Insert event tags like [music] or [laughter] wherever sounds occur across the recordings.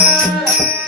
Thank [laughs] you.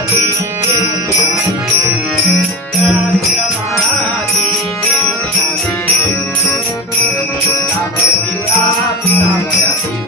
I'm gonna be